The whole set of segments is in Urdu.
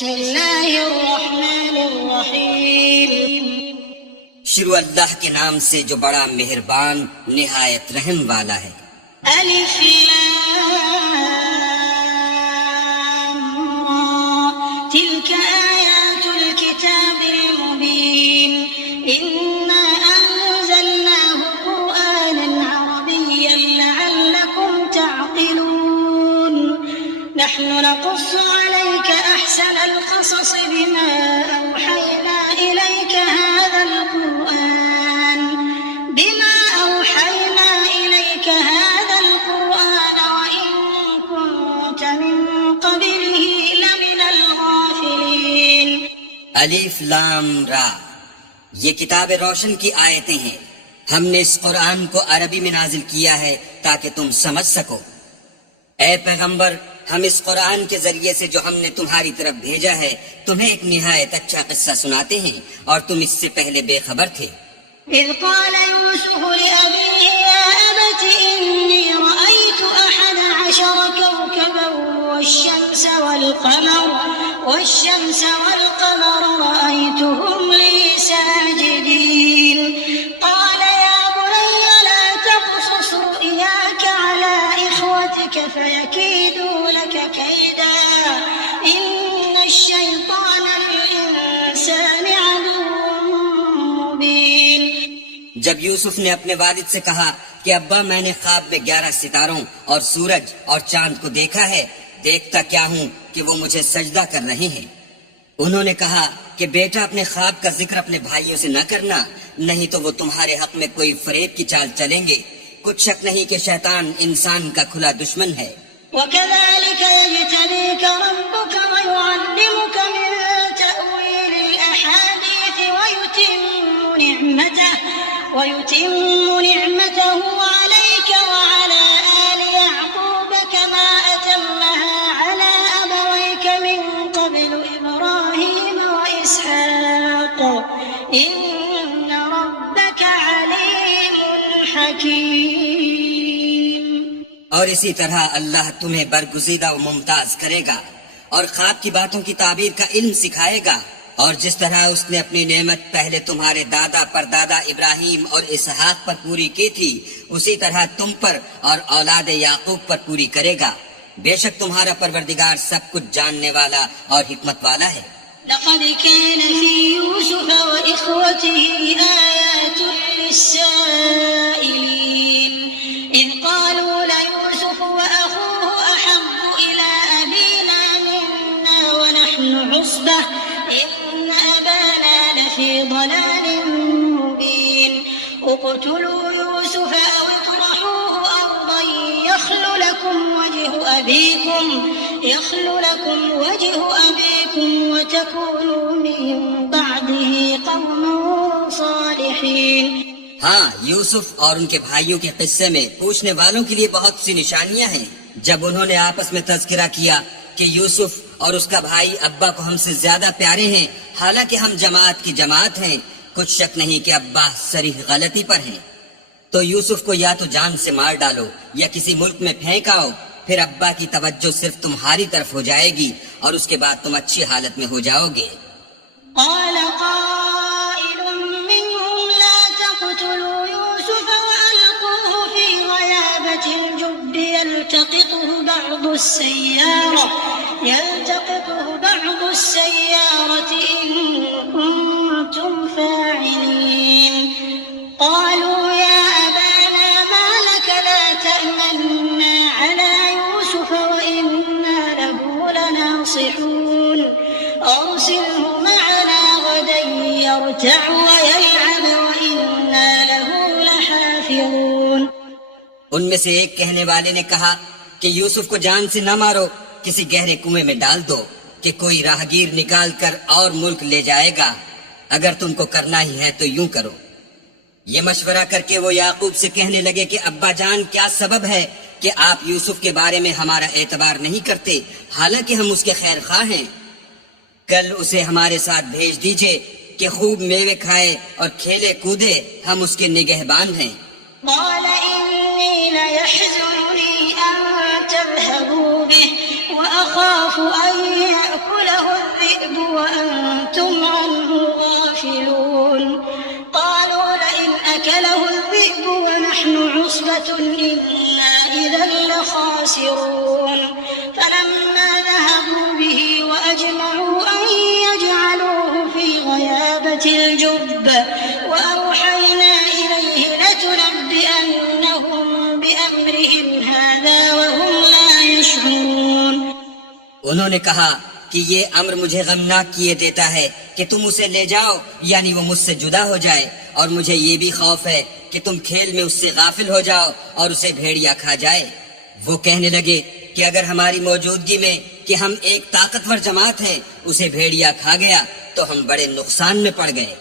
بسم اللہ الرحمن الرحیم شروع اللہ کے نام سے جو بڑا مہربان نہایت رحم والا ہے۔ الف لام را تلك آیات الكتاب المبین انا انزلناه قرآنا عربیا لعلکم تعقلون نحن نقص عليك أحسن القصص بما أوحينا إليك هذا القرآن وإن كنت من قبله لمن الغافلين الف لام را، یہ کتاب روشن کی آیتیں ہیں۔ ہم نے اس قرآن کو عربی میں نازل کیا ہے تاکہ تم سمجھ سکو۔ اے پیغمبر، ہم اس قرآن کے ذریعے سے جو ہم نے تمہاری طرف بھیجا ہے تمہیں ایک نہایت اچھا قصہ سناتے ہیں، اور تم اس سے پہلے بے خبر تھے۔ إذ قال يوسف لأبيه يا أبت إني رأيت 11 كوكبا والشمس والقمر رأيتهم لي ساجدين قال يا بني لا تقصص رؤياك على إخوتك فيكيدوا لك كيدا إن الشيطان للإنسان عدو مبين۔ جب یوسف نے اپنے والد سے کہا کہ ابا میں نے خواب میں 11 ستاروں اور سورج اور چاند کو دیکھا ہے، دیکھتا کیا ہوں کہ وہ مجھے سجدہ کر رہے ہیں۔ انہوں نے کہا کہ بیٹا اپنے خواب کا ذکر اپنے بھائیوں سے نہ کرنا، نہیں تو وہ تمہارے حق میں کوئی فریب کی چال چلیں گے۔ کچھ شک نہیں کہ شیطان انسان کا کھلا دشمن ہے۔ وكذلك يجتبيك ربك ويعلمك من تأويل الأحاديث ويتم نعمته عليك وعلى آل يعقوب كما أتمها على أبويك من قبل إبراهيم وإسحاق إن ربك عليم حكيم۔ اور اسی طرح اللہ تمہیں برگزیدہ و ممتاز کرے گا اور خواب کی باتوں کی تعبیر کا علم سکھائے گا، اور جس طرح اس نے اپنی نعمت پہلے تمہارے دادا پردادا ابراہیم اور اسحاق پر پوری کی تھی، اسی طرح تم پر اور اولاد یعقوب پر پوری کرے گا۔ بے شک تمہارا پروردگار سب کچھ جاننے والا اور حکمت والا ہے۔ لقد كان في يوسف وإخوته آيات للسائلين إذ قالوا ليوسف وأخوه أحب إلى أبينا منا ونحن عصبة إن أبانا لفي ضلال مبين اقتلوا يوسف أو اطرحوه أرضا يخل لكم وجه أبيكم وتكونوا من بعده قوما صالحين۔ ہاں، یوسف اور ان کے بھائیوں کے قصے میں پوچھنے والوں کے لیے بہت سی نشانیاں ہیں۔ جب انہوں نے آپس میں تذکرہ کیا کہ یوسف اور اس کا بھائی ابا کو ہم سے زیادہ پیارے ہیں، حالانکہ ہم جماعت کی جماعت ہیں، کچھ شک نہیں کہ ابا صریح غلطی پر ہیں، تو یوسف کو یا تو جان سے مار ڈالو یا کسی ملک میں پھینک آؤ، پھر ابا کی توجہ صرف تمہاری طرف ہو جائے گی اور اس کے بعد تم اچھی حالت میں ہو جاؤ گے۔ قال قائل منهم لا تقتلوا يوسف وألقوه في غيابة الجب يلتقطه بعض السيارة إن كنتم فاعلين قالوا يا أبانا ما لك لا تأمنا على يوسف وإنا له لناصحون أرسله معنا غدا يرتع ويلعب وإنا له لحافظون۔ ان میں سے ایک کہنے والے نے کہا کہ یوسف کو جان سے نہ مارو، کسی گہرے کنویں میں ڈال دو کہ کوئی راہگیر نکال کر اور ملک لے جائے گا، اگر تم کو کرنا ہی ہے تو یوں کرو۔ یہ مشورہ کر کے وہ یعقوب سے کہنے لگے کہ ابا جان کیا سبب ہے کہ آپ یوسف کے بارے میں ہمارا اعتبار نہیں کرتے، حالانکہ ہم اس کے خیر خواہ ہیں؟ کل اسے ہمارے ساتھ بھیج دیجئے کہ خوب میوے کھائے اور کھیلے کودے، ہم اس کے نگہبان ہیں۔ قال إني ليحزنني أن تذهبوا به وأخاف أن يأكله الذئب انہوں نے کہا کہ یہ امر مجھے غمناک کیے دیتا ہے کہ تم اسے لے جاؤ، یعنی وہ مجھ سے جدا ہو جائے، اور مجھے یہ بھی خوف ہے کہ تم کھیل میں اس سے غافل ہو جاؤ اور اسے بھیڑیا کھا جائے۔ وہ کہنے لگے کہ اگر ہماری موجودگی میں کہ ہم ایک طاقتور جماعت ہے اسے بھیڑیا کھا گیا تو ہم بڑے نقصان میں پڑ گئے۔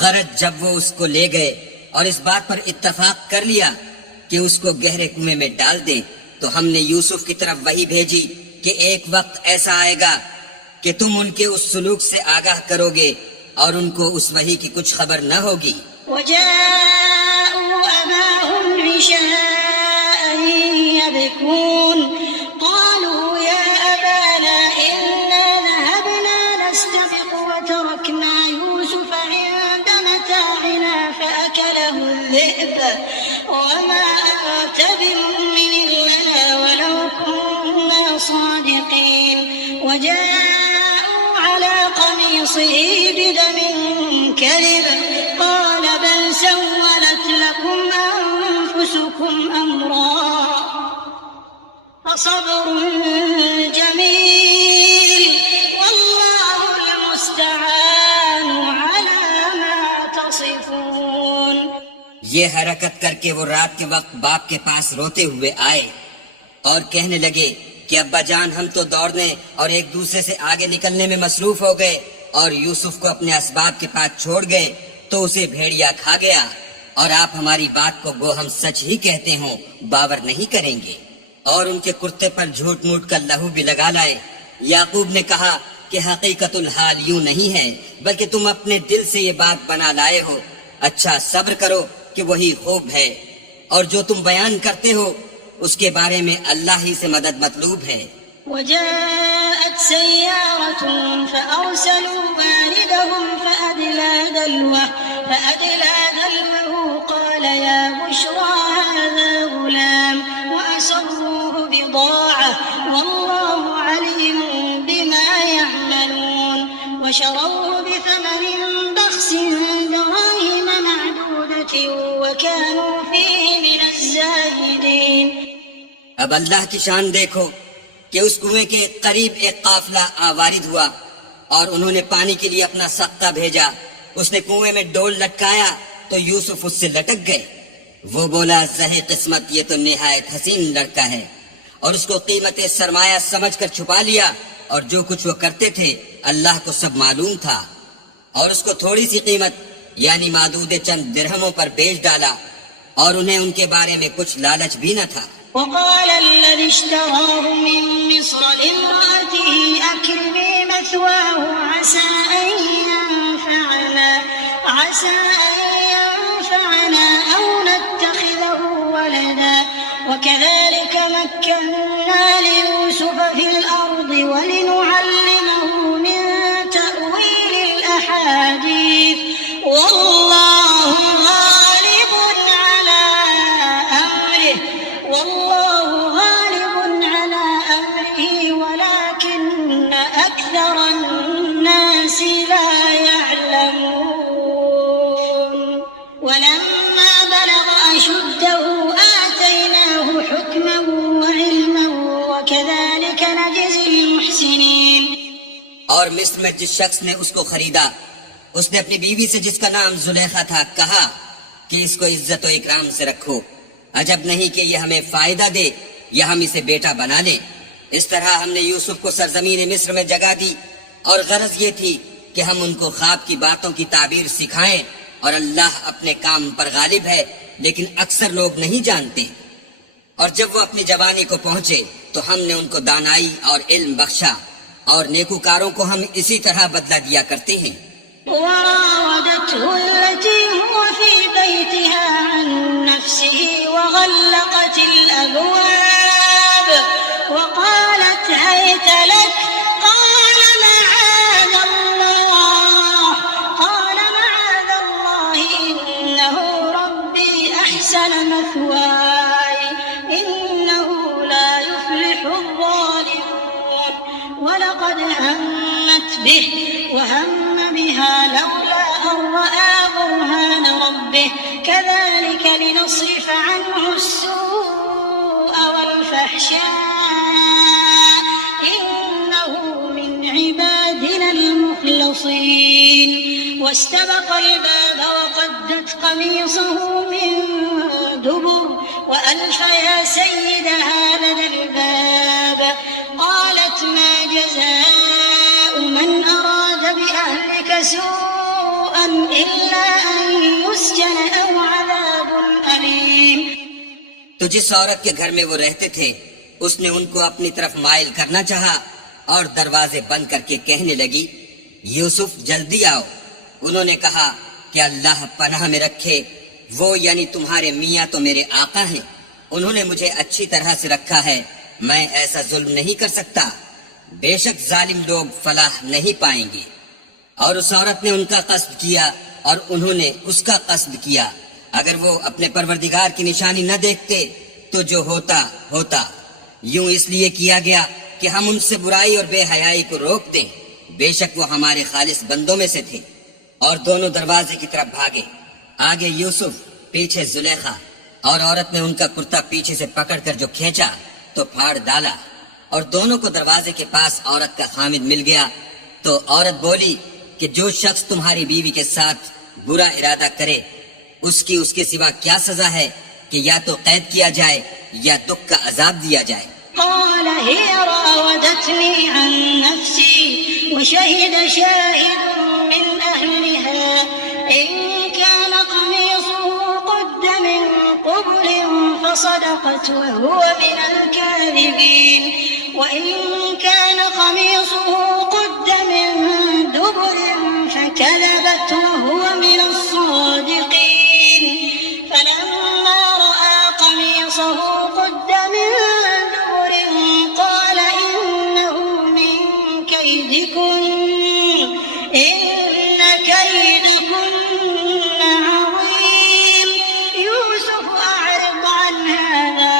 غرض جب وہ اس کو لے گئے اور اس بات پر اتفاق کر لیا کہ اس کو گہرے کنویں میں ڈال دیں، تو ہم نے یوسف کی طرف وحی بھیجی کہ ایک وقت ایسا آئے گا کہ تم ان کے اس سلوک سے آگاہ کرو گے اور ان کو اس وحی کی کچھ خبر نہ ہوگی۔ وجاءوا أباهم عشاء يبكون قالوا يا أبانا إنا ذهبنا نستبق وتركنا يوسف عند متاعنا فأكله الذئب وما أنت بمؤمن لنا ولو كنا صادقين وجاءوا على قميصه بدم كذب قال بل سولت لكم أنفسكم أمرا فصبر جميل والله المستعان على ما تصفون۔ یہ حرکت کر کے وہ رات کے وقت باپ کے پاس روتے ہوئے آئے اور کہنے لگے کہ ابا جان ہم تو دوڑنے اور ایک دوسرے سے آگے نکلنے میں مصروف ہو گئے اور یوسف کو اپنے اسباب کے پاس چھوڑ گئے تو اسے بھیڑیا کھا گیا، اور آپ ہماری بات کو گو ہم سچ ہی کہتے ہوں باور نہیں کریں گے، اور ان کے کرتے پر جھوٹ موٹ کا لہو بھی لگا لائے۔ یعقوب نے کہا کہ حقیقت الحال یوں نہیں ہے بلکہ تم اپنے دل سے یہ بات بنا لائے ہو، اچھا صبر کرو کہ وہی خوب ہے، اور جو تم بیان کرتے ہو اس کے بارے میں اللہ ہی سے مدد مطلوب ہے۔ وجاءت سيارة فأرسلوا واردهم فأدلى دلوه قال يا بشرى هذا غلام وأسروه بضاعة والله عليم بما يعملون وشروه بثمن بخس دراهم معدودة وكانوا فيه من الزاهدين۔ اب اللہ کی شان دیکھو کہ اس کنویں کے قریب ایک قافلہ آوارد ہوا اور انہوں نے پانی کے لیے اپنا سقہ بھیجا، اس نے کنویں میں ڈول لٹکایا تو یوسف اس سے لٹک گئے۔ وہ بولا زہے قسمت یہ تو نہایت حسین لڑکا ہے، اور اس کو قیمت سرمایہ سمجھ کر چھپا لیا، اور جو کچھ وہ کرتے تھے اللہ کو سب معلوم تھا، اور اس کو تھوڑی سی قیمت یعنی معدود چند درہموں پر بیچ ڈالا، اور انہیں ان کے بارے میں کچھ لالچ بھی نہ تھا۔ وقال الذي اشتراه من مصر لامرأته أكرمي مثواه عسى أن ينفعنا أو نتخذه ولدا وكذلك مكنا ليوسف في الأرض ولنعلمه من تأويل الأحاديث والله غالب على أمره ولكن أكثر الناس لا يعلمون ولما بلغ أشده آتيناه حكما وعلما وكذلك نجزي المحسنين۔ اور مصر میں جس شخص نے اس کو خریدا اس نے اپنی بیوی سے جس کا نام زلیخا تھا کہا کہ اس کو عزت و اکرام سے رکھو، عجب نہیں کہ یہ ہمیں فائدہ دے یا ہم اسے بیٹا بنا لیں۔ اس طرح ہم نے یوسف کو سرزمین مصر میں جگہ دی، اور غرض یہ تھی کہ ہم ان کو خواب کی باتوں کی تعبیر سکھائیں، اور اللہ اپنے کام پر غالب ہے لیکن اکثر لوگ نہیں جانتے۔ اور جب وہ اپنی جوانی کو پہنچے تو ہم نے ان کو دانائی اور علم بخشا، اور نیکوکاروں کو ہم اسی طرح بدلہ دیا کرتے ہیں۔ وراودته التي هو في بيتها عن نفسه وغلقت الأبواب وقالت هيت لك قال معاذ الله إنه ربي أحسن مثواي إنه لا يفلح الظالمون ولقد همت به وهم بها لولا أن رأى برهان ربه كذلك لنصرف عنه السوء والفحشاء إنه المخلصين واستبق الباب وقدت قميصه من دبر وألف يا سيدها لدى الباب قالت ما جزاء من أراد بأهلك سوءا إلا أن يسجن أو عذاب أليم. تو جس عورت کے گھر میں وہ رہتے تھے اس نے ان کو اپنی طرف مائل کرنا چاہا اور دروازے بند کر کے کہنے لگی یوسف جلدی آؤ. انہوں نے کہا کہ اللہ پناہ میں رکھے، وہ یعنی تمہارے میاں تو میرے آقا ہیں، انہوں نے مجھے اچھی طرح سے رکھا ہے، میں ایسا ظلم نہیں کر سکتا، بے شک ظالم لوگ فلاح نہیں پائیں گے. اور اس عورت نے ان کا قصد کیا اور انہوں نے اس کا قصد کیا. اگر وہ اپنے پروردگار کی نشانی نہ دیکھتے تو جو ہوتا ہوتا. یوں اس لیے کیا گیا کہ ہم ان سے برائی اور بے حیائی کو روک دیں، بے شک وہ ہمارے خالص بندوں میں سے تھے. اور دونوں دروازے کی طرف بھاگے، آگے یوسف پیچھے زلیخا، اور عورت نے ان کا کرتا پیچھے سے پکڑ کر جو کھینچا تو پھاڑ ڈالا، اور دونوں کو دروازے کے پاس عورت کا خامد مل گیا. تو عورت بولی کہ جو شخص تمہاری بیوی کے ساتھ برا ارادہ کرے اس کے سوا کیا سزا ہے کہ یا تو قید کیا جائے یا دکھ کا عذاب دیا جائے. قال هي راودتني عن نفسي وشهد شاهد من أهلها إن كان قميصه قد من قبل فصدقت وهو من الكاذبين وإن كان قميصه قد من دبر فكذبت وهو من الصادقين. فلما رأى قميصه قد من دبر قال إنه من كيدكن إن كيدكن عظيم يوسف أعرض عن هذا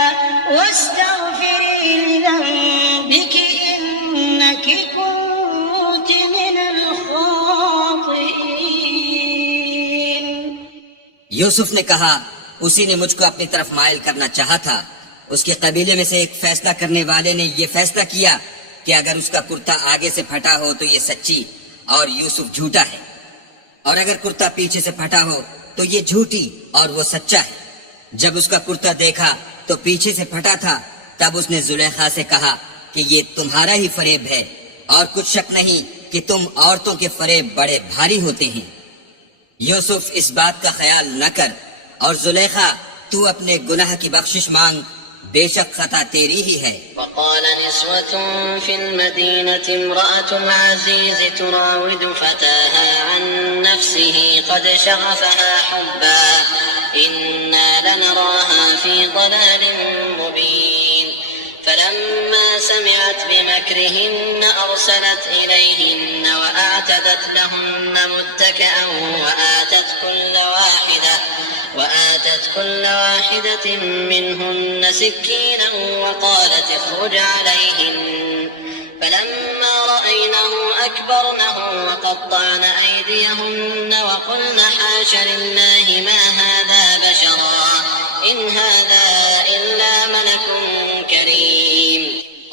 واستغفري لذنبك إنك كنت من الخاطئين. یوسف نے کہا اسی نے مجھ کو اپنی طرف مائل کرنا چاہا تھا. اس کے قبیلے میں سے ایک فیصلہ کرنے والے نے یہ فیصلہ کیا کہ اگر اس کا کرتا آگے سے پھٹا ہو تو یہ سچی اور یوسف جھوٹا ہے، اور اگر کرتا پیچھے سے پھٹا ہو تو یہ جھوٹی اور وہ سچا ہے. جب اس کا کرتا دیکھا تو پیچھے سے پھٹا تھا، تب اس نے زلیخا سے کہا کہ یہ تمہارا ہی فریب ہے، اور کچھ شک نہیں کہ تم عورتوں کے فریب بڑے بھاری ہوتے ہیں. یوسف اس بات کا خیال نہ کر، اور زلیخا تو اپنے گناہ کی بخشش مانگ، بے شک خطا تیری ہی ہے. وقال نسوة في المدينة امرأة العزيز تراود فتاها عن نفسه قد شغفها حبا إنا لنراها في ضلال مبين. فلما سمعت بمكرهن أرسلت إليهن وأعتدت لهن متكئا وآتت كل واحدة منهن سكينا وقالت اخرج عليهن. فلما رأينه أكبرنه وقطعن أيديهن وقلن حاش لله ما هذا بشرا إن هذا إلا ملك کریم.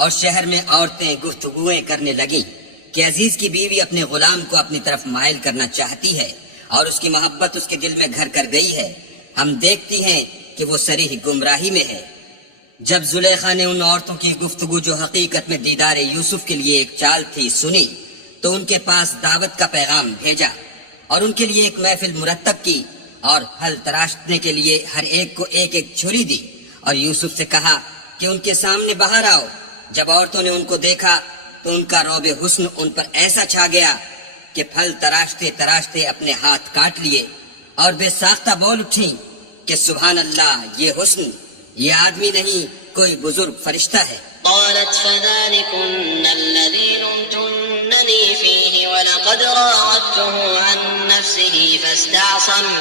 اور شہر میں عورتیں گفتگویں کرنے لگیں کہ عزیز کی بیوی اپنے غلام کو اپنی طرف مائل کرنا چاہتی ہے اور اس کی محبت اس کے دل میں گھر کر گئی ہے، ہم دیکھتی ہیں کہ وہ صریح گمراہی میں ہے. جب زلیخا نے ان عورتوں کی گفتگو جو حقیقت میں دیدار یوسف کے لیے ایک چال تھی سنی تو ان کے پاس دعوت کا پیغام بھیجا اور ان کے لیے ایک محفل مرتب کی اور حل تراشنے کے لیے ہر ایک کو ایک ایک چھری دی اور یوسف سے کہا کہ ان کے سامنے باہر آؤ. جب عورتوں نے ان کو دیکھا تو ان کا روب حسن ان پر ایسا چھا گیا کہ پھل تراشتے تراشتے اپنے ہاتھ کاٹ لیے اور بے ساختہ بول اٹھیں کہ سبحان اللہ، یہ حسن، یہ آدمی نہیں کوئی بزرگ فرشتہ ہے. قالت فذلكن الذي لمتنني فيه ولقد راودته عن نفسه فاستعصم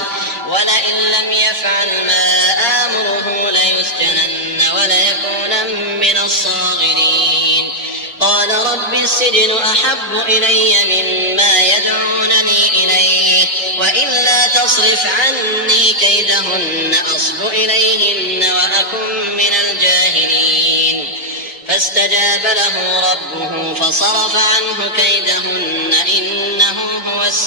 ولئن لم يفعل ما آمره ليسجنن وليكون من الصاغرين. قال رب السجن أحب إلي مما يدعونني إليه وإلا تصرف عني كيدهن أصب إليهن وأكن من الجاهلين. فاستجاب له ربه فصرف عنه كيدهن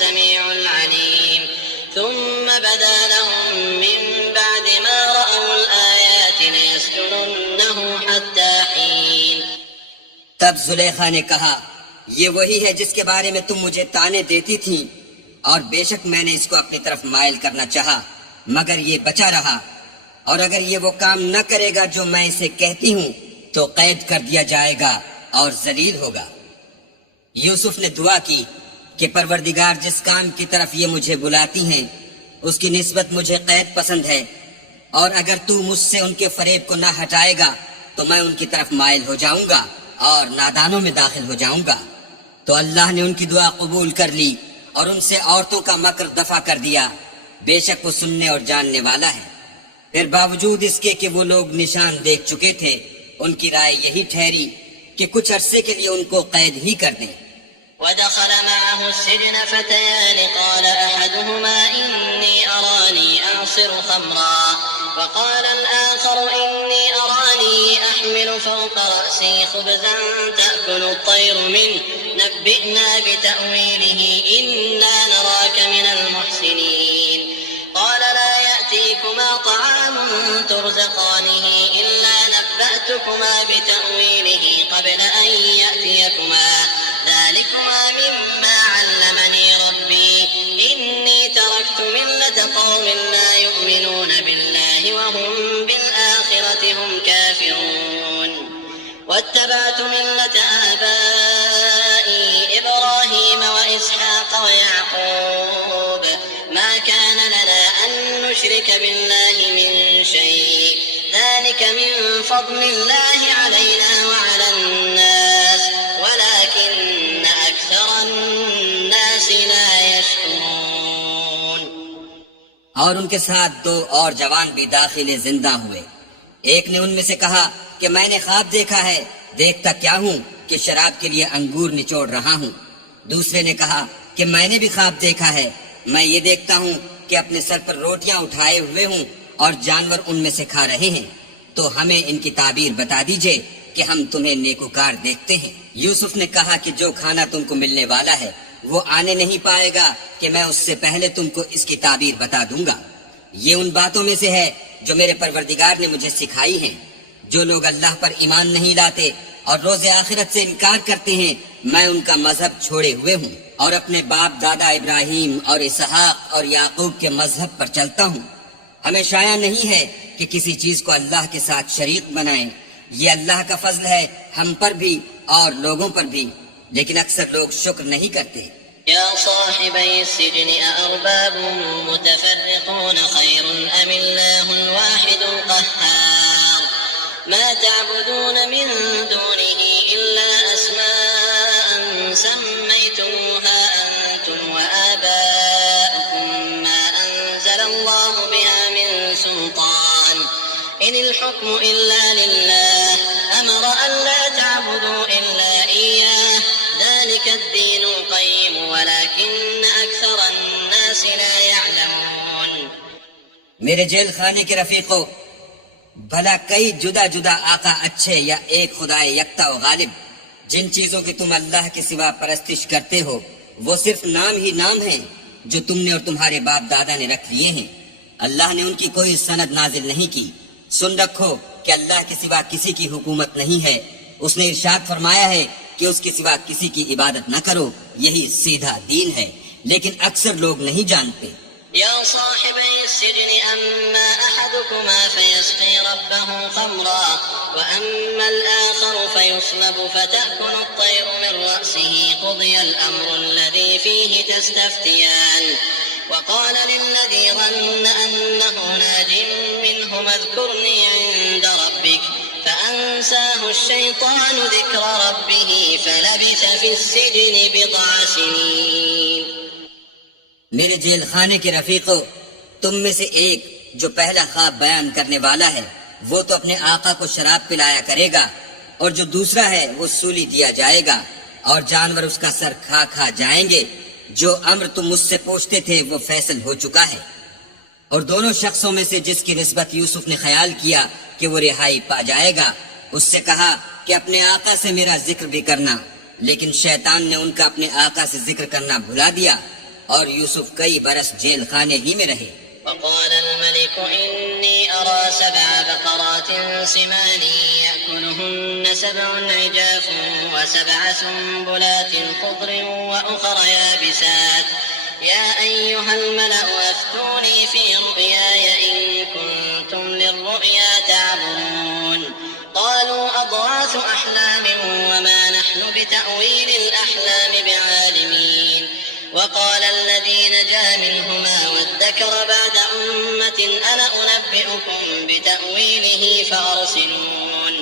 السميع العليم ثم بدا لهم من بعد ما رأوا الآيات ليسجننه حتى حين. تب زلیخا نے کہا یہ وہی ہے جس کے بارے میں تم مجھے طعنے دیتی تھیں، اور بے شک میں نے اس کو اپنی طرف مائل کرنا چاہا مگر یہ بچا رہا، اور اگر یہ وہ کام نہ کرے گا جو میں اسے کہتی ہوں تو قید کر دیا جائے گا اور ذلیل ہوگا. یوسف نے دعا کی کہ پروردگار جس کام کی طرف یہ مجھے بلاتی ہیں اس کی نسبت مجھے قید پسند ہے، اور اگر تو مجھ سے ان کے فریب کو نہ ہٹائے گا تو میں ان کی طرف مائل ہو جاؤں گا اور نادانوں میں داخل ہو جاؤں گا. تو اللہ نے ان کی دعا قبول کر لی اور ان سے عورتوں کا مکر دفع کر دیا، بے شک وہ سننے اور جاننے والا ہے. پھر باوجود اس کے کہ وہ لوگ نشان دیکھ چکے تھے، ان کی رائے یہی ٹھہری کہ کچھ عرصے کے لیے ان کو قید ہی کر دیں. ودخل معه السجن فتيان قال أحدهما إني أراني أعصر خمرا وقال الآخر إني أراني أحمل فوق رأسي خبزا تأكل الطير منه نبئنا بتأويله إنا نراك من المحسنين. قال لا يأتيكما طعام ترزقانه إلا نبأتكما بتأويله قبل أن يأتيكما ذلكما مما علمني ربي إني تركت ملة قوم لا يؤمنون بالله وهم بالآخرة هم كافرون واتبعت ملة آبائي إبراهيم وإسحاق ويعقوب ما كان لنا أن نشرك بالله من شيء ذلك من فضل الله علينا وعلى الناس ولكن أكثر الناس لا يشكرون. اور ان کے ساتھ دو اور جوان بھی داخل زندہ ہوئے. ایک نے ان میں سے کہا کہ میں نے خواب دیکھا ہے، دیکھتا کیا ہوں کہ شراب کے لیے انگور نچوڑ رہا ہوں. دوسرے نے کہا کہ میں نے بھی خواب دیکھا ہے، میں یہ دیکھتا ہوں کہ اپنے سر پر روٹیاں اٹھائے ہوئے ہوں اور جانور ان میں سے کھا رہے ہیں، تو ہمیں ان کی تعبیر بتا دیجئے کہ ہم تمہیں نیکوکار دیکھتے ہیں. یوسف نے کہا کہ جو کھانا تم کو ملنے والا ہے وہ آنے نہیں پائے گا کہ میں اس سے پہلے تم کو اس کی تعبیر بتا دوں گا. یہ ان باتوں میں سے ہے جو میرے پروردگار نے مجھے سکھائی ہیں. جو لوگ اللہ پر ایمان نہیں لاتے اور روز آخرت سے انکار کرتے ہیں، میں ان کا مذہب چھوڑے ہوئے ہوں اور اپنے باپ دادا ابراہیم اور اسحاق اور یعقوب کے مذہب پر چلتا ہوں. ہمیں شایع نہیں ہے کہ کسی چیز کو اللہ کے ساتھ شریک بنائیں. یہ اللہ کا فضل ہے ہم پر بھی اور لوگوں پر بھی، لیکن اکثر لوگ شکر نہیں کرتے. يا صاحبي السجن أأرباب متفرقون خير أم الله الواحد القهار ما تعبدون من دونه إلا أسماء سميتموها أنتم وآباؤكم ما أنزل الله بها من سلطان إن الحكم إلا لله أمر أن لا تعبدوا إلا إياه ذلك الدين القيم ولكن أكثر الناس لا يعلمون. میرے جیل خانے کے رفیقو، بھلا کئی جدا جدا آقا اچھے یا ایک خدائے یکتا و غالب؟ جن چیزوں کی تم اللہ کے سوا پرستش کرتے ہو وہ صرف نام ہی نام ہیں جو تم نے اور تمہارے باپ دادا نے رکھ لیے ہیں. اللہ نے ان کی کوئی سند نازل نہیں کی. سن رکھو کہ اللہ کے سوا کسی کی حکومت نہیں ہے. اس نے ارشاد فرمایا ہے کہ اس کے سوا کسی کی عبادت نہ کرو، یہی سیدھا دین ہے، لیکن اکثر لوگ نہیں جانتے. يا صاحبي السجن أما أحدكما فيسقي ربه خمرا وأما الآخر فيصلب فتأكل الطير من رأسه قضي الأمر الذي فيه تستفتيان. وقال للذي ظن أنه ناج منهما اذكرني عند ربك فأنساه الشيطان ذكر ربه فلبث في السجن بضع سنين. میرے جیل خانے کے رفیقو، تم میں سے ایک جو پہلا خواب بیان کرنے والا ہے وہ تو اپنے آقا کو شراب پلایا کرے گا، اور جو دوسرا ہے وہ سولی دیا جائے گا اور جانور اس کا سر کھا کھا جائیں گے. جو امر تم مجھ سے پوچھتے تھے وہ فیصل ہو چکا ہے. اور دونوں شخصوں میں سے جس کی نسبت یوسف نے خیال کیا کہ وہ رہائی پا جائے گا، اس سے کہا کہ اپنے آقا سے میرا ذکر بھی کرنا، لیکن شیطان نے ان کا اپنے آقا سے ذکر کرنا بھلا دیا. اور یوسف کئی برس جیل خانے ہی میں رہے۔ وقال الملك إني أرى 7 بقرات سمان يأكلهن 7 عجاف و7 سنبلات خضر وأخر يابسات يا أيها الملأ أفتوني في رؤياي إن كنتم للرؤيا تعبرون قالوا أضغاث أحلام وما نحن بتأويل الأحلام بعالمين وقال الذي نجا منهما وادكر بعد أمة أنا أنبئكم بتأويله فأرسلون۔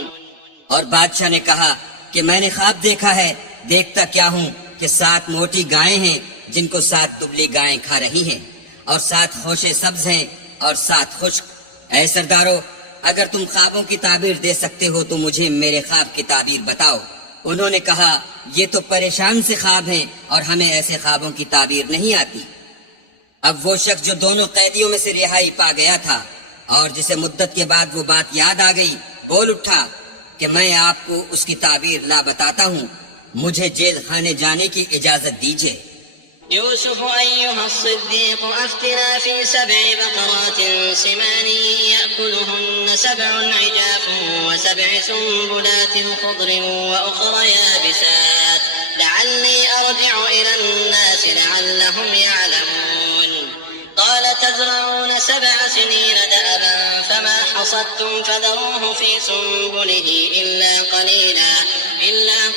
اور بادشاہ نے کہا کہ میں نے خواب دیکھا ہے، دیکھتا کیا ہوں کہ 7 موٹی گائیں ہیں جن کو 7 دبلی گائیں کھا رہی ہیں، اور 7 خوشے سبز ہیں اور 7 خشک۔ اے سردارو، اگر تم خوابوں کی تعبیر دے سکتے ہو تو مجھے میرے خواب کی تعبیر بتاؤ۔ انہوں نے کہا یہ تو پریشان سے خواب ہیں اور ہمیں ایسے خوابوں کی تعبیر نہیں آتی۔ اب وہ شخص جو دونوں قیدیوں میں سے رہائی پا گیا تھا اور جسے مدت کے بعد وہ بات یاد آ گئی، بول اٹھا کہ میں آپ کو اس کی تعبیر لا بتاتا ہوں، مجھے جیل خانے جانے کی اجازت دیجیے۔ يوسف أيها الصديق أفتنا في 7 بقرات سمان يأكلهن 7 عجاف و7 سنبلات خضر وأخر يابسات لعلي أرجع إلى الناس لعلهم يعلمون قال تزرعون 7 سنين دأبا فما حصدتم فذروه في سنبله إلا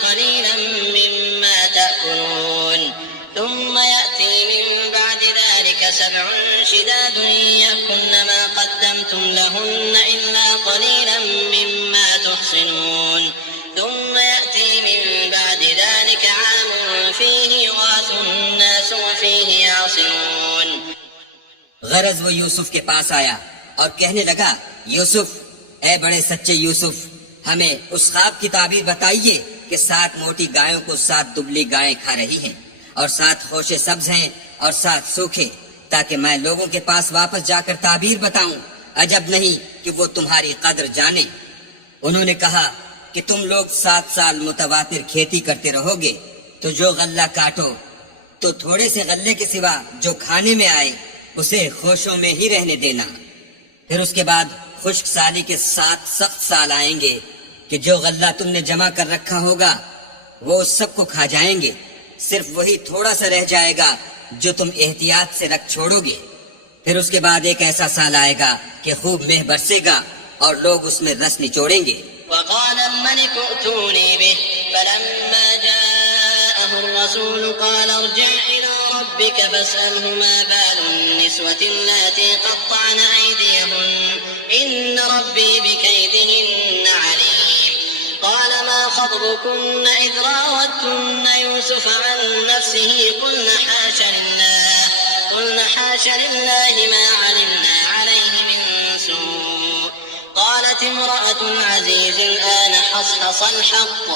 قليلا مما تأكلون ثم يأتي من بعد ذلك 7 شداد يأكلن ما قدمتم لهن إلا قليلا مما تحصنون ثم يأتي من بعد ذلك عام فيه يغاث الناس وفيه يعصرون۔ غرض وہ یوسف کے پاس آیا اور کہنے لگا، یوسف، اے بڑے سچے یوسف، ہمیں اس خواب کی تعبیر بتائیے کہ 7 موٹی گایوں کو 7 دبلی گائیں کھا رہی ہیں اور 7 خوشے سبز ہیں اور 7 سوکھے، تاکہ میں لوگوں کے پاس واپس جا کر تعبیر بتاؤں، عجب نہیں کہ وہ تمہاری قدر جانیں۔ انہوں نے کہا کہ تم لوگ 7 سال متواتر کھیتی کرتے رہو گے تو جو غلہ کاٹو تو تھوڑے سے غلے کے سوا جو کھانے میں آئے اسے خوشوں میں ہی رہنے دینا، پھر اس کے بعد خشک سالی کے 7 سخت سال آئیں گے کہ جو غلہ تم نے جمع کر رکھا ہوگا وہ اس سب کو کھا جائیں گے، صرف وہی تھوڑا سا رہ جائے گا جو تم احتیاط سے رکھ چھوڑو گے، پھر اس کے بعد ایک ایسا سال آئے گا کہ خوب مہ برسے گا اور لوگ اس میں رس نچوڑیں گے۔ وقال الملك ائتوني به فلما جاءه الرسول قال ارجع إلى ربك فاسأله ما بال النسوة اللاتي قطعن أيديهن إن ربي بكيدهن عليم قال ما خطبكن إذ راودتن يوسف عن نفسه قلن حاش لله ما علمنا عليه من سوء قالت امرأة العزيز الآن حصحص الحق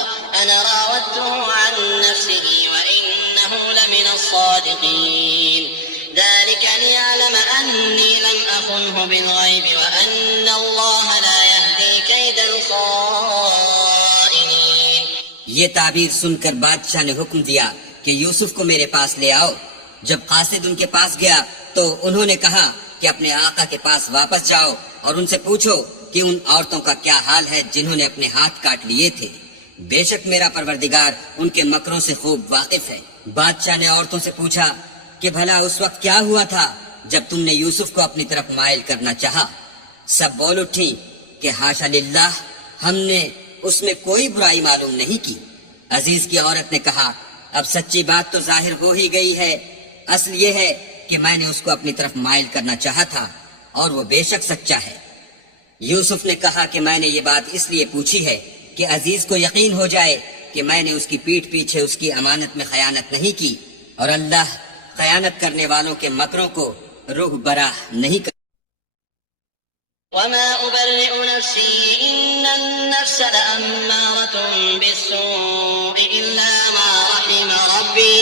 أنا راودته عن نفسه وإنه لمن الصادقين ذلك ليعلم أني لم أخنه بالغيب وأن الله لا يهدي كيد الخائنين۔ یہ تعبیر سن کر بادشاہ نے حکم دیا کہ یوسف کو میرے پاس لے آؤ۔ جب قاصد ان کے پاس گیا تو انہوں نے کہا کہ اپنے آقا کے پاس واپس جاؤ اور ان سے پوچھو کہ ان عورتوں کا کیا حال ہے جنہوں نے اپنے ہاتھ کاٹ لیے تھے، بے شک میرا پروردگار ان کے مکروں سے خوب واقف ہے۔ بادشاہ نے عورتوں سے پوچھا کہ بھلا اس وقت کیا ہوا تھا جب تم نے یوسف کو اپنی طرف مائل کرنا چاہا؟ سب بول اٹھی کہ حاشا للہ، ہم نے اس میں کوئی برائی معلوم نہیں کی۔ عزیز کی عورت نے کہا، اب سچی بات تو ظاہر ہو ہی گئی ہے، اصل یہ ہے کہ میں نے اس کو اپنی طرف مائل کرنا چاہا تھا اور وہ بے شک سچا ہے۔ یوسف نے کہا کہ میں نے یہ بات اس لیے پوچھی ہے کہ عزیز کو یقین ہو جائے کہ میں نے اس کی پیٹھ پیچھے اس کی امانت میں خیانت نہیں کی، اور اللہ خیانت کرنے والوں کے مکروں کو روح براہ نہیں کر۔ وما أبرئ نفسي إن النفس لأمارة بالسوء إلا ما رحم ربي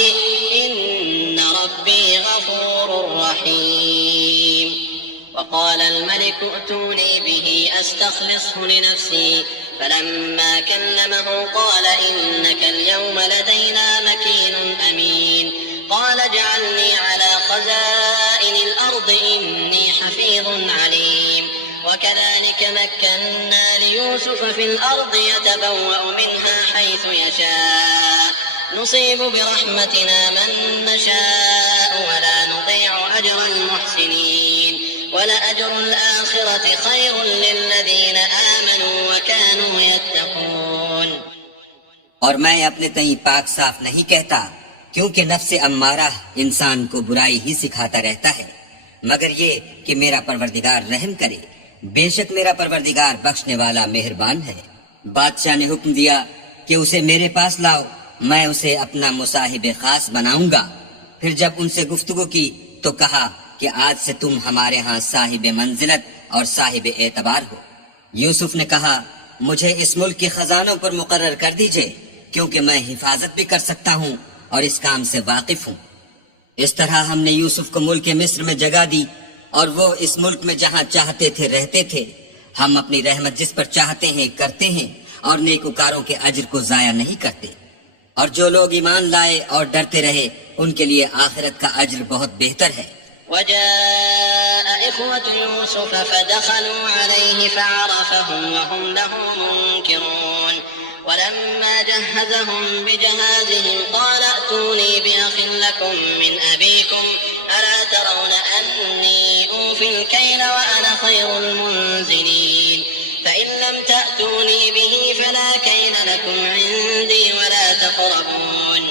إن ربي غفور رحيم وقال الملك ائتوني به أستخلصه لنفسي فلما كلمه قال إنك اليوم لدينا مكين أمين قال اجعلني على وكذلك مكنا ليوسف في الأرض يتبوأ منها حيث يشاء نصيب برحمتنا من نشاء ولا نضيع أجر المحسنين ولأجر الآخرة خير للذين آمنوا وكانوا يتقون. اور میں اپنے تئیں پاک صاف نہیں کہتا، کیونکہ نفس امارہ انسان کو برائی ہی سکھاتا رہتا ہے، مگر یہ کہ میرا پروردگار رحم کرے، بے شک میرا پروردگار بخشنے والا مہربان ہے. بادشاہ نے حکم دیا کہ اسے میرے پاس لاؤ، میں اسے اپنا مصاحب خاص بناؤں گا. پھر جب ان سے گفتگو کی تو کہا کہ آج سے تم ہمارے ہاں صاحب منزلت اور صاحب اعتبار ہو. یوسف نے کہا مجھے اس ملک کے خزانوں پر مقرر کر دیجئے، کیونکہ میں حفاظت بھی کر سکتا ہوں اور اس کام سے واقف ہوں. اس طرح ہم نے یوسف کو ملک مصر میں جگہ دی، اور وہ اس ملک میں جہاں چاہتے تھے رہتے تھے. ہم اپنی رحمت جس پر چاہتے ہیں کرتے ہیں، اور نیکوکاروں کے اجر کو ضائع نہیں کرتے. اور جو لوگ ایمان لائے اور ڈرتے رہے ان کے لیے آخرت کا اجر بہت بہتر ہے. وجاء إخوة يوسف فدخلوا عليه فعرفهم وهم له منكرون ولما جهزهم بجهازهم قال ائتوني بأخ لكم من أبيكم ألا ترون أني أوفي الكيل وأنا خير المنزلين فإن لم تأتوني به فلا كيل لكم عندي ولا تقربون.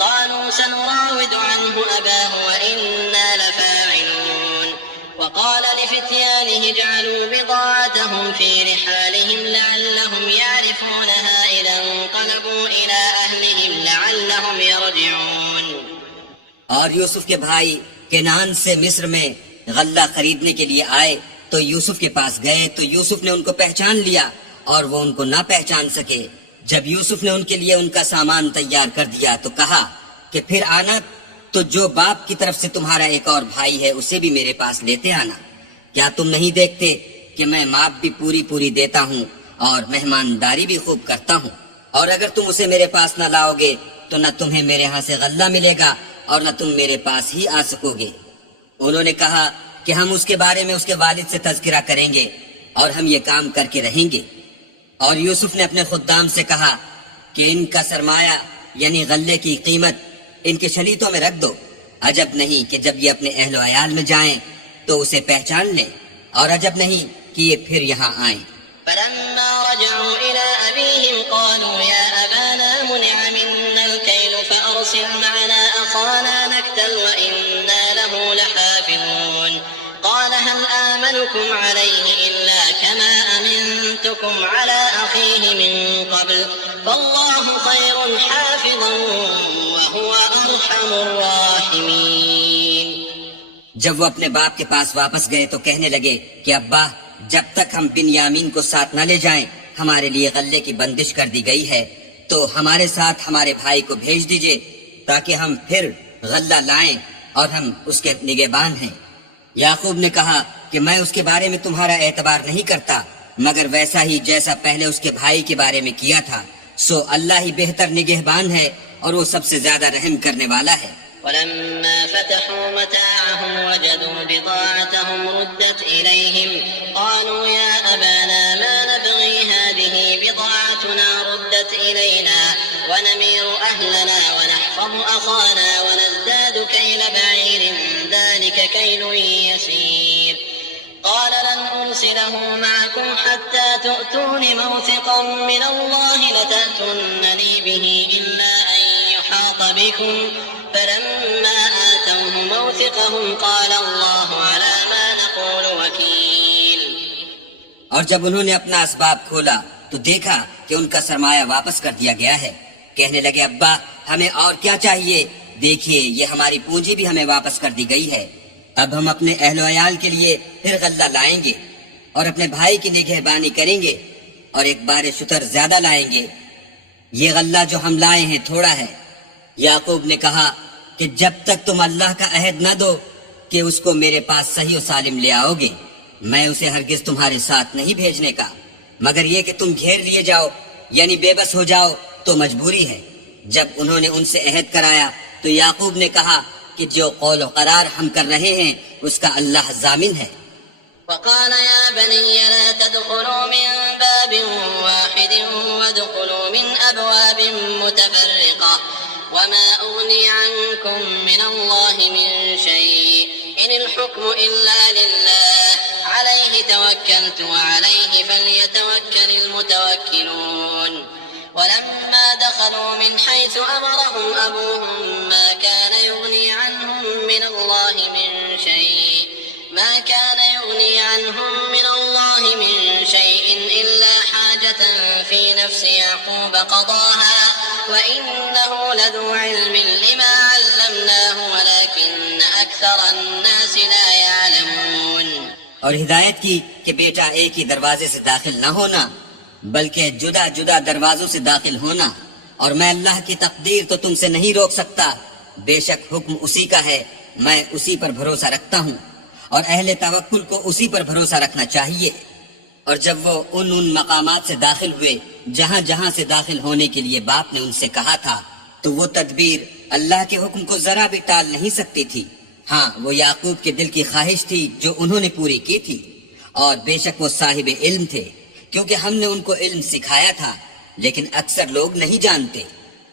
قالوا سنراود عنه أباه وإنا لفاعلون. وقال لفتيانه اجعلوا بضاعتهم في رحالهم لعلهم يعرفونها إذا انقلبوا إلى أهلهم لعلهم يرجعون. اور یوسف کے بھائی کنعان سے مصر میں غلہ خریدنے کے لیے آئے تو یوسف کے پاس گئے تو یوسف نے ان کو پہچان لیا اور وہ ان کو نہ پہچان سکے. جب یوسف نے ان کے لیے ان کا سامان تیار کر دیا تو کہا کہ پھر آنا تو جو باپ کی طرف سے تمہارا ایک اور بھائی ہے اسے بھی میرے پاس لیتے آنا. کیا تم نہیں دیکھتے کہ میں ماپ بھی پوری دیتا ہوں اور مہمانداری بھی خوب کرتا ہوں؟ اور اگر تم اسے میرے پاس نہ لاؤ گے تو نہ تمہیں میرے ہاں سے غلہ ملے گا اور نہ تم میرے پاس ہی آ سکو گے. انہوں نے کہا کہ ہم اس کے بارے میں اس کے والد سے تذکرہ کریں گے اور ہم یہ کام کر کے رہیں گے. اور یوسف نے اپنے خدام سے کہا کہ ان کا سرمایہ یعنی غلے کی قیمت ان کے شلیتوں میں رکھ دو. عجب نہیں کہ جب یہ اپنے اہل و عیال میں جائیں تو اسے پہچان لیں، اور عجب نہیں کہ یہ پھر یہاں آئیں. فلما رجعوا إلى أبيهم قالوا يا أبانا منع منا الكيل فأرسل معنا أخانا نكتل وإنا له لحافظون. قال هل آمنكم عليه إلا كما أمنتكم على أخيه من قبل فالله خير حافظا وهو أرحم الراحمين. جب وہ اپنے باپ کے پاس واپس گئے تو کہنے لگے کہ ابا جب تک ہم بنیامین کو ساتھ نہ لے جائیں ہمارے لیے غلے کی بندش کر دی گئی ہے، تو ہمارے ساتھ ہمارے بھائی کو بھیج دیجئے تاکہ ہم پھر غلہ لائیں اور ہم اس کے نگہبان ہیں. یعقوب نے کہا کہ میں اس کے بارے میں تمہارا اعتبار نہیں کرتا مگر ویسا ہی جیسا پہلے اس کے بھائی کے بارے میں کیا تھا، سو اللہ ہی بہتر نگہبان ہے اور وہ سب سے زیادہ رحم کرنے والا ہے. ولما فتحوا متاعهم وجدوا بضاعتهم ردت إليهم قالوا يا أبانا ما نبغي هذه بضاعتنا ردت إلينا ونمير أهلنا ونحفظ أخانا ونزداد كيل بعير ذلك كيل يسير. قال لن أرسله معكم حتى تؤتون موثقا من الله لتأتونني به إلا أن يحاط بكم فلما آتوه موثقهم قال الله على ما نقول وكيل. اور جب انہوں نے اپنا اسباب کھولا تو دیکھا کہ ان کا سرمایہ واپس کر دیا گیا ہے. کہنے لگے ابا ہمیں اور کیا چاہیے، دیکھیے یہ ہماری پونجی بھی ہمیں واپس کر دی گئی ہے. اب ہم اپنے اہل و عیال کے لیے پھر غلہ لائیں گے اور اپنے بھائی کی نگہبانی کریں گے اور ایک بار شتر زیادہ لائیں گے. یہ غلہ جو ہم لائے ہیں تھوڑا ہے. یعقوب نے کہا کہ جب تک تم اللہ کا عہد نہ دو کہ اس کو میرے پاس صحیح و سالم لے آؤ گے میں اسے ہرگز تمہارے ساتھ نہیں بھیجنے کا، مگر یہ کہ تم گھیر لیے جاؤ یعنی بے بس ہو جاؤ تو مجبوری ہے. جب انہوں نے ان سے عہد کرایا تو یعقوب نے کہا کہ جو قول و قرار ہم کر رہے ہیں اس کا اللہ ضامن ہے. وقال يا بني لا تدخلوا من باب واحد وادخلوا من أبواب متفرقة وما أغني عنكم من الله من شيء إن الحكم إلا لله عليه توكلت وعليه فليتوكل المتوكلون ولما دخلوا من حيث أمرهم أبوهم ما كان يغني عنهم من الله من شيء إلا حاجة في نفس يعقوب قضاها وإنه لذو علم لما علمناه ولكن أكثر الناس لا يعلمون. اور ہدایت کی کہ بیٹا ایک ہی دروازے سے داخل نہ ہونا بلکہ جدا جدا دروازوں سے داخل ہونا، اور میں اللہ کی تقدیر تو تم سے نہیں روک سکتا، بے شک حکم اسی کا ہے، میں اسی پر بھروسہ رکھتا ہوں اور اہل توکل کو اسی پر بھروسہ رکھنا چاہیے. اور جب وہ ان مقامات سے داخل ہوئے جہاں جہاں سے داخل ہونے کے لیے باپ نے ان سے کہا تھا تو وہ تدبیر اللہ کے حکم کو ذرا بھی ٹال نہیں سکتی تھی. ہاں، وہ یعقوب کے دل کی خواہش تھی جو انہوں نے پوری کی تھی، اور بے شک وہ صاحب علم تھے کیونکہ ہم نے ان کو علم سکھایا تھا، لیکن اکثر لوگ نہیں جانتے.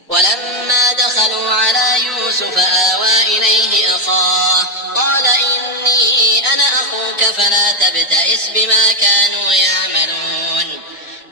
ولما دخلوا على يوسف آوى إليه أخاه قال إني أنا أخوك فلا تبتئس بما كانوا يعملون.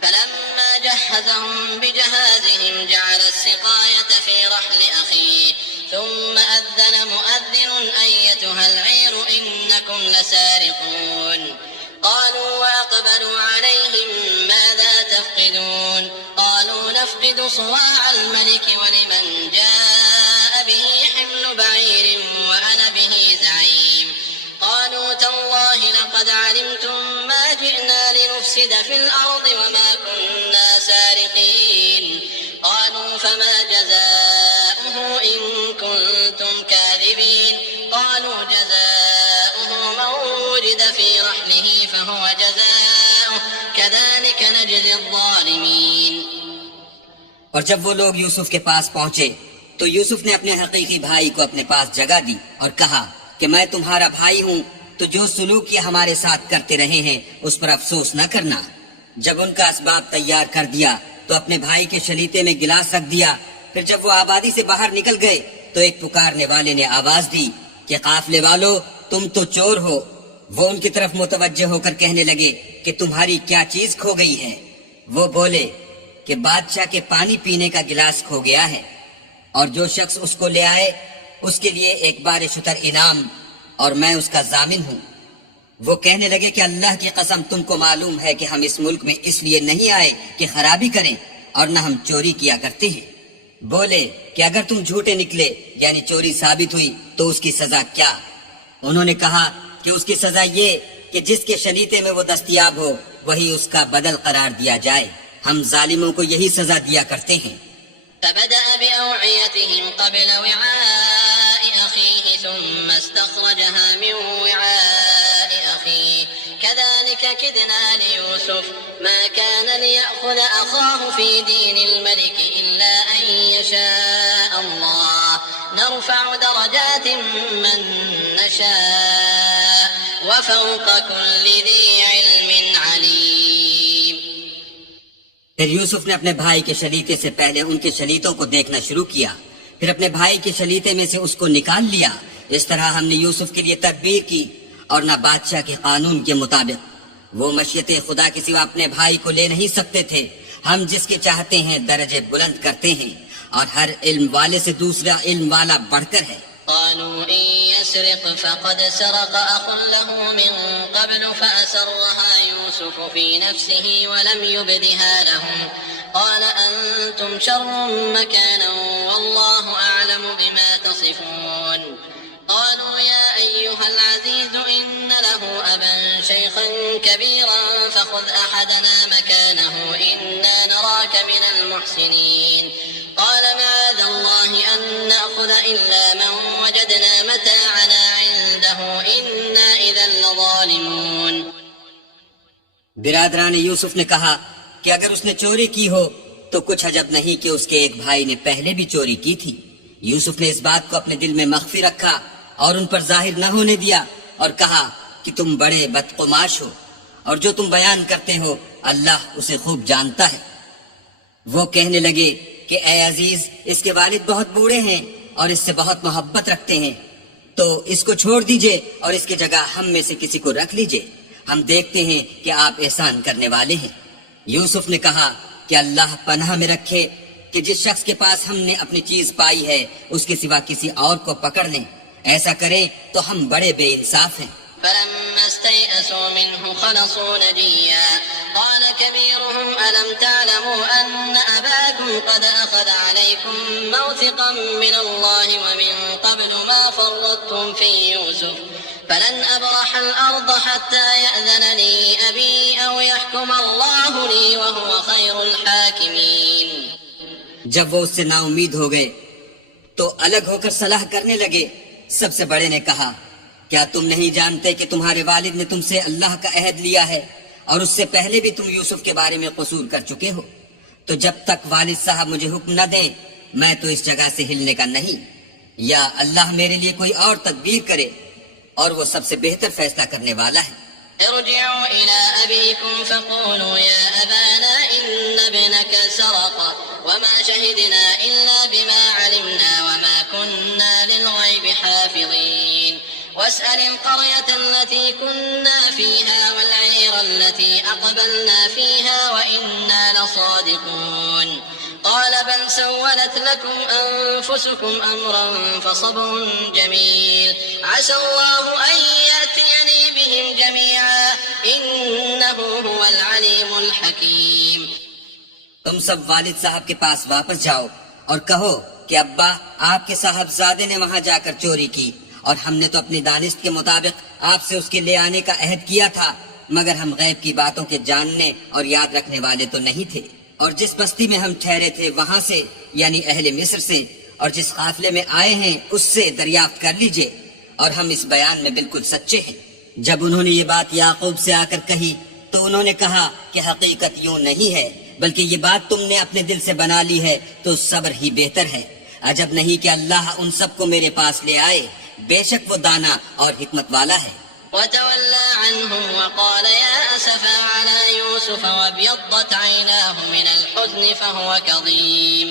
فلما جهزهم بجهازهم جعل السقاية في رحل أخيه ثم أذن مؤذن أيتها العير إنكم لسارقون. قالوا وأقبلوا عليهم ماذا تفقدون. قالوا نفقد صواع الملك ولمن جاء به حمل بعير وأنا به زعيم. قالوا تالله لقد علمتم ما جئنا لنفسد في الأرض وما كنا سارقين. قالوا فما جزاؤه إن كنتم كاذبين. قالوا جزاؤه من وجد في رحله فهو جزاؤه كذلك نجزي الظالمين. اور جب وہ لوگ یوسف کے پاس پہنچے تو یوسف نے اپنے حقیقی بھائی کو اپنے پاس جگہ دی اور کہا کہ میں تمہارا بھائی ہوں، تو جو سلوک یہ ہمارے ساتھ کرتے رہے ہیں اس پر افسوس نہ کرنا. جب ان کا اسباب تیار کر دیا تو اپنے بھائی کے شلیتے میں گلاس رکھ دیا. پھر جب وہ آبادی سے باہر نکل گئے تو ایک پکارنے والے نے آواز دی کہ قافلے والو تم تو چور ہو. وہ ان کی طرف متوجہ ہو کر کہنے لگے کہ تمہاری کیا چیز کھو گئی ہے. وہ بولے کہ بادشاہ کے پانی پینے کا گلاس کھو گیا ہے، اور جو شخص اس کو لے آئے اس کے لیے ایک بار شتر انعام، اور میں اس کا ضامن ہوں. وہ کہنے لگے کہ اللہ کی قسم تم کو معلوم ہے کہ ہم اس ملک میں اس لیے نہیں آئے کہ خرابی کریں اور نہ ہم چوری کیا کرتے ہیں. بولے کہ اگر تم جھوٹے نکلے یعنی چوری ثابت ہوئی تو اس کی سزا کیا؟ انہوں نے کہا کہ اس کی سزا یہ کہ جس کے شلیتے میں وہ دستیاب ہو وہی اس کا بدل قرار دیا جائے. ہم ظالموں کو یہی سزا دیا کرتے ہیں. فبدأ بأوعيتهم قبل وعاء أخيه ثم استخرجها من وعاء أخيه كذلك كدنا ليوسف ما كان ليأخذ أخاه في دين الملك إلا أن يشاء الله نرفع درجات من نشاء وفوق كل ذي علم عليم. پھر یوسف نے اپنے بھائی کے شلیتے سے پہلے ان کے شلیتوں کو دیکھنا شروع کیا، پھر اپنے بھائی کے شلیتے میں سے اس کو نکال لیا. اس طرح ہم نے یوسف کے لیے تدبیر کی، اور نہ بادشاہ کے قانون کے مطابق. وہ مشیت خدا کے سوا اپنے بھائی کو لے نہیں سکتے تھے. ہم جس کے چاہتے ہیں درجے بلند کرتے ہیں، اور ہر علم والے سے دوسرا علم والا بڑھ کر ہے. قالوا إن يسرق فقد سرق أخ له من قبل فأسرها يوسف في نفسه ولم يبدها لهم قال أنتم شر مكانا والله أعلم بما تصفون. قالوا يا أيها العزيز إن له أبا شيخا كبيرا فخذ أحدنا مكانه إنا نراك من المحسنين. قال معاذ الله أن نأخذ إلا من وجدنا متاعنا عنده إنا إذا لظالمون. برادران یوسف نے کہا کہ اگر اس نے چوری کی ہو تو کچھ عجب نہیں کہ اس کے ایک بھائی نے پہلے بھی چوری کی تھی. یوسف نے اس بات کو اپنے دل میں مخفی رکھا اور ان پر ظاہر نہ ہونے دیا، اور کہا کہ تم بڑے بدقماش ہو، اور جو تم بیان کرتے ہو اللہ اسے خوب جانتا ہے۔ وہ کہنے لگے کہ اے عزیز، اس کے والد بہت بوڑھے ہیں اور اس سے بہت محبت رکھتے ہیں، تو اس کو چھوڑ دیجئے اور اس کی جگہ ہم میں سے کسی کو رکھ لیجئے، ہم دیکھتے ہیں کہ آپ احسان کرنے والے ہیں۔ یوسف نے کہا کہ اللہ پناہ میں رکھے کہ جس شخص کے پاس ہم نے اپنی چیز پائی ہے اس کے سوا کسی اور کو پکڑ لیں، ایسا کریں تو ہم بڑے بے انصاف ہیں۔ فلما استيئسوا منه خلصوا نجيا قال كبيرهم ألم تعلموا أن أباكم قد أخذ عليكم موثقا من الله ومن قبل ما فرطتم في يوسف فلن أبرح الأرض حتى يأذن لي أبي أو يحكم الله لي وهو خير الحاكمين۔ جب وہ اس سے نا امید ہو گئے تو الگ ہو کر صلاح کرنے لگے۔ سب سے بڑے نے کہا کیا تم نہیں جانتے کہ تمہارے والد نے تم سے اللہ کا عہد لیا ہے اور اس سے پہلے بھی تم یوسف کے بارے میں قصور کر چکے ہو، تو جب تک والد صاحب مجھے حکم نہ دیں میں تو اس جگہ سے ہلنے کا نہیں، یا اللہ میرے لیے کوئی اور تدبیر کرے، اور وہ سب سے بہتر فیصلہ کرنے والا ہے۔ ارجعوا إلى أبيكم فقولوا يا أبانا إن ابنك سرق وما شهدنا إلا بما علمنا وما كنا للغيب حافظين واسأل القرية التي كنا فيها والعير التي أقبلنا فيها وإنا لصادقون قال بل سولت لكم أنفسكم أمرا فصبر جميل عسى الله أن يأتيني بهم جميعا إنه هو العليم الحكيم۔ تم سب والد صاحب کے پاس واپس جاؤ اور کہو کہ ابا آپ کے صاحبزادے نے وہاں جا کر چوری کی، اور ہم نے تو اپنی دانست کے مطابق آپ سے اس کے لے آنے کا عہد کیا تھا، مگر ہم غیب کی باتوں کے جاننے اور یاد رکھنے والے تو نہیں تھے، اور جس بستی میں ہم ٹھہرے تھے وہاں سے یعنی اہل مصر سے اور جس قافلے میں آئے ہیں اس سے دریافت کر لیجئے، اور ہم اس بیان میں بالکل سچے ہیں۔ جب انہوں نے یہ بات یعقوب سے آ کر کہی تو انہوں نے کہا کہ حقیقت یوں نہیں ہے، بلکہ یہ بات تم نے اپنے دل سے بنا لی ہے تو صبر ہی بہتر ہے۔ عجب نہیں کہ اللہ ان سب کو میرے پاس لے آئے، بے شک وہ دانا اور حکمت والا ہے۔ وتولى عنهم وقال يا أسفا على يوسف وابيضت عيناه من الحزن فهو كظيم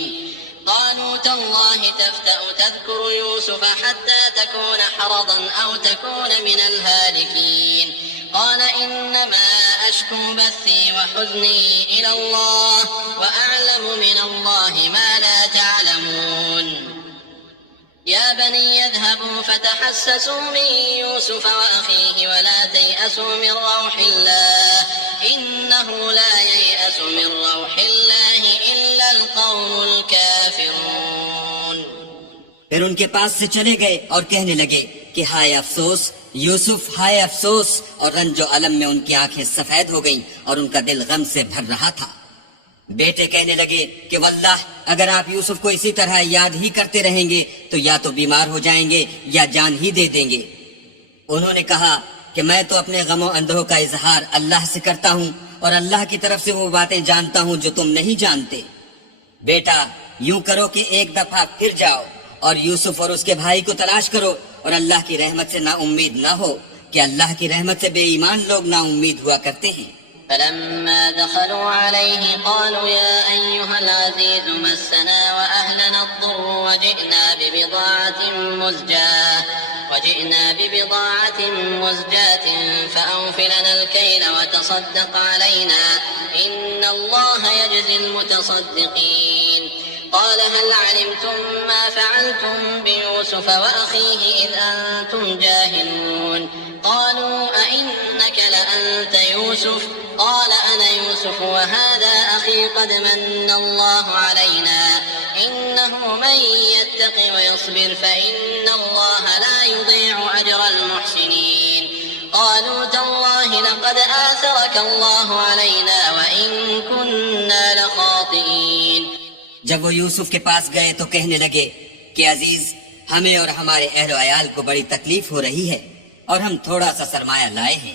قالوا تالله تفتأ تذكر يوسف حتى تكون حرضا أو تكون من الهالكين قال إنما أشكو بثي وحزني إلى الله وأعلم من الله ما لا تعلمون يا بني اذهبوا فتحسسوا من يوسف وأخيه ولا تيأسوا من روح الله إنه لا ييأس من روح الله إلا القوم الكافرون۔ پھر ان کے پاس سے چلے گئے اور کہنے لگے کہ ہائے افسوس یوسف، ہائے افسوس، اور رنج و الم میں ان کی آنکھیں سفید ہو گئیں اور ان کا دل غم سے بھر رہا تھا۔ بیٹے کہنے لگے کہ واللہ اگر آپ یوسف کو اسی طرح یاد ہی کرتے رہیں گے تو یا تو بیمار ہو جائیں گے یا جان ہی دے دیں گے۔ انہوں نے کہا کہ میں تو اپنے غم و اندوہ کا اظہار اللہ سے کرتا ہوں اور اللہ کی طرف سے وہ باتیں جانتا ہوں جو تم نہیں جانتے۔ بیٹا یوں کرو کہ ایک دفعہ پھر جاؤ اور یوسف اور اس کے بھائی کو تلاش کرو، اور اللہ کی رحمت سے نا امید نہ ہو کہ اللہ کی رحمت سے بے ایمان لوگ نا امید ہوا کرتے ہیں۔ فلما دخلوا عليه قالوا يا أيها العزيز مسنا وأهلنا الضر وجئنا ببضاعة مزجاة فأوف لنا الكيل وتصدق علينا إن الله يجزي المتصدقين قال هل علمتم ما فعلتم بيوسف وأخيه إذ أنتم جاهلون قالوا أئنك لأنت يوسف قال أنا يوسف وهذا أخي قد من الله علينا إنه من يتق ويصبر فإن الله لا يضيع أجر المحسنين قالوا تالله لقد آثرك الله علينا وإن كنا لخاطئين۔ جب وہ یوسف کے پاس گئے تو کہنے لگے کہ عزیز ہمیں اور ہمارے اہل و عیال کو بڑی تکلیف ہو رہی ہے اور ہم تھوڑا سا سرمایہ لائے ہیں،